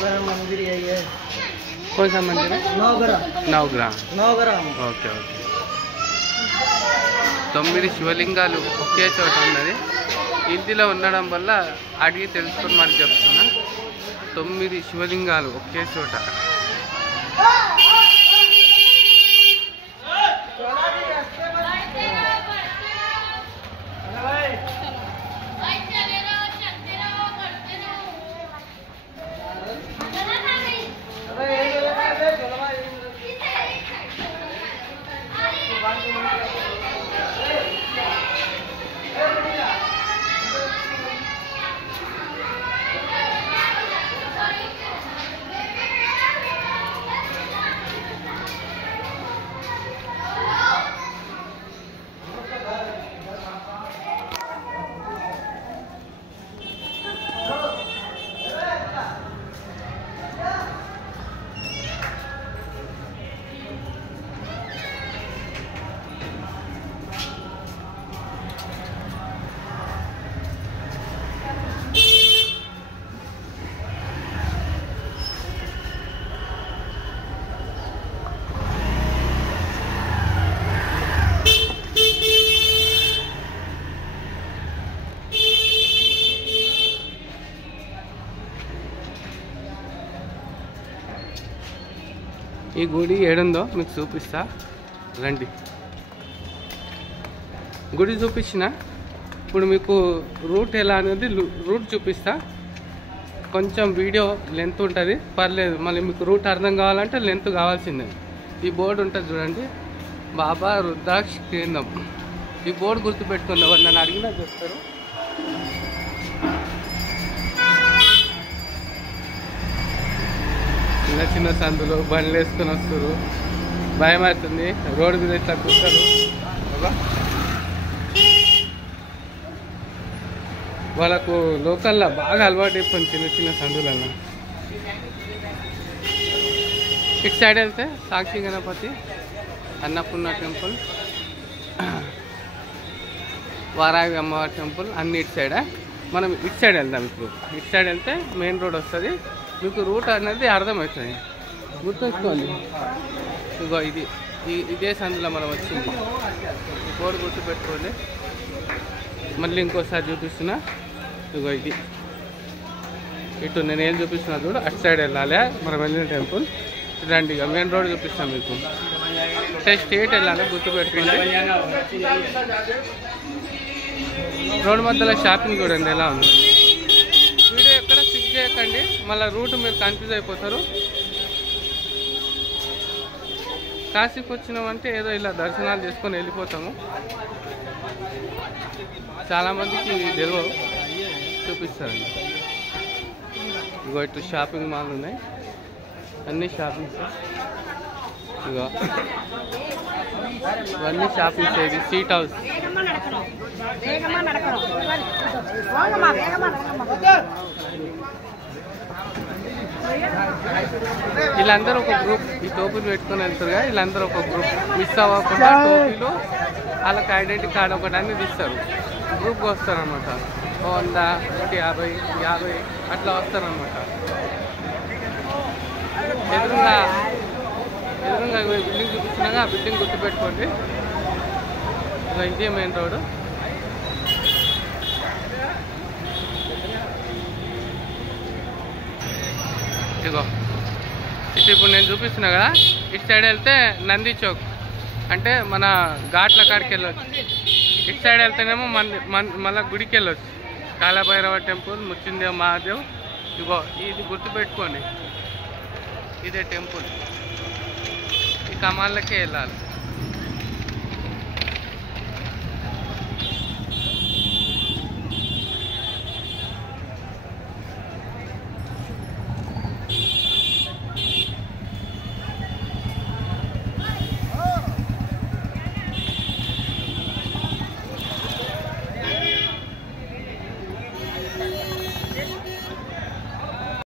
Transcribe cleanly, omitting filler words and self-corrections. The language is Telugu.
मंदिर यही है। कौन सा मंदिर है? नवग्राम। Okay okay. 9 శివలింగాలు ఒకే చోట ఉన్నది. ఇంటిలో ఉండడం వల్ల అడిగి తెలుసుకొని మరి చెప్తున్నా. 9 శివలింగాలు ఒకే చోట. ఈ గుడి ఏడుందో మీకు చూపిస్తా రండి. గుడి చూపించిన ఇప్పుడు మీకు రూట్ ఎలా అనేది రూట్ చూపిస్తా. కొంచెం వీడియో లెంత్ ఉంటుంది, పర్లేదు. మళ్ళీ మీకు రూట్ అర్థం కావాలంటే లెంత్ కావాల్సిందే. ఈ బోర్డు ఉంటుంది చూడండి, బాబా రుద్రాక్ష కేంద్రం. ఈ బోర్డు గుర్తుపెట్టుకున్న వాళ్ళు నన్ను అడిగినా చెప్తారు. చిన్న చిన్న సందులు బండ్లు వేసుకొని వస్తారు, భయం అవుతుంది. రోడ్డు మీద ఇట్లా కూర్చోరు. వాళ్ళకు లోకల్లో బాగా అలవాటు అయిపోయింది చిన్న చిన్న సందులల్లో. ఇటు సైడ్ వెళ్తే సాక్షి గణపతి, అన్నపూర్ణ టెంపుల్, వారావి అమ్మవారి టెంపుల్ అన్ని ఇటు సైడే. మనం ఇటు సైడ్ వెళ్దాం. ఇప్పుడు ఇటు సైడ్ వెళ్తే మెయిన్ రోడ్ వస్తుంది. మీకు రూట్ అనేది అర్థమవుతుంది, గుర్తుంచుకోండి. ఇగో ఇదే సందులో మనం వచ్చింది. ఈ బోర్డు గుర్తుపెట్టుకోండి. మళ్ళీ ఇంకోసారి చూపిస్తున్నా. ఇగో ఇది ఇటు నేను ఏం చూపిస్తున్నా చూడు, అటు సైడ్ వెళ్ళాలి మనం వెళ్ళిన టెంపుల్. రండి, ఇక మెయిన్ రోడ్ చూపిస్తాం మీకు. స్ట్రేట్ వెళ్ళాలి, గుర్తుపెట్టుకోండి. రోడ్ మధ్యలో షాపింగ్ చూడండి ఎలా ఉంది. వీడియో ఎక్కడ స్కిప్ చేయకండి, మళ్ళీ రూట్ మీరు కన్ఫ్యూజ్ అయిపోతారు. కాశీకి వచ్చినామంటే ఏదో ఇలా దర్శనాలు చేసుకొని వెళ్ళిపోతాము. చాలామందికి తెలియదు, చూపిస్తారండి. ఇగో ఇటు షాపింగ్ మాల్ ఉన్నాయి, అన్ని షాపింగ్స్. ఇగో ఇవన్నీ షాపింగ్స్. ఇది సీట్ హౌస్. వీళ్ళందరూ ఒక గ్రూప్. ఈ టోపీలు పెట్టుకొని వెళ్తారుగా, వీళ్ళందరూ ఒక గ్రూప్. మిస్ అవ్వకుండా టోపీలు, వాళ్ళకి ఐడెంటిటీ కార్డు ఒకటి అనేది ఇస్తారు. గ్రూప్గా వస్తారనమాట. 100, 150 అట్లా వస్తారనమాట. ఎదురుగా బిల్డింగ్ చూపించినాగా ఆ బిల్డింగ్ గుర్తుపెట్టుకోండి. ఇదే మెయిన్ రోడ్. ఇగో ఇటు ఇప్పుడు నేను చూపిస్తున్నా కదా, ఇటు సైడ్ వెళ్తే నంది చౌక్ అంటే మన ఘాట్ల కాడికి వెళ్ళొచ్చు. ఇటు సైడ్ వెళ్తేనేమో మళ్ళీ గుడికి వెళ్ళొచ్చు. కాలభైరవ టెంపుల్, ముచ్చిందేవ్ మహాదేవ్. ఇగో ఇది గుర్తుపెట్టుకోండి, ఇదే టెంపుల్. ఈ కమాళ్ళకే వెళ్ళాలి.